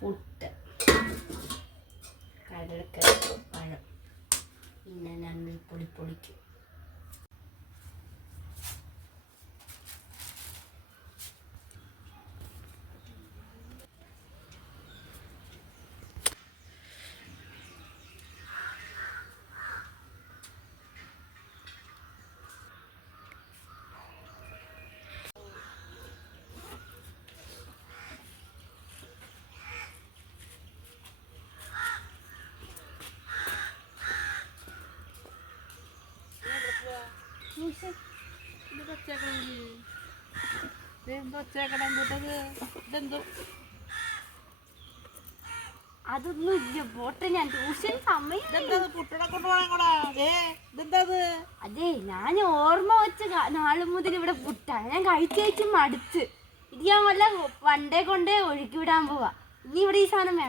പുട്ട്. കടലക്കറി പഴം. പിന്നെ രണ്ട് പൊടി അതൊന്നും പോട്ടെ ഞാൻ ട്യൂഷൻ സമയം അതെ ഞാൻ ഓർമ്മ വെച്ച് നാൾ മുതൽ ഇവിടെ പുട്ട. ഞാൻ കഴിച്ച് കഴിച്ച് മടുത്ത്. ഇത് ഞാൻ വല്ല വണ്ടേ കൊണ്ടേ ഒഴുക്കി വിടാൻ പോവാ. ഇനി ഇവിടെ ഈ സാധനം വേണം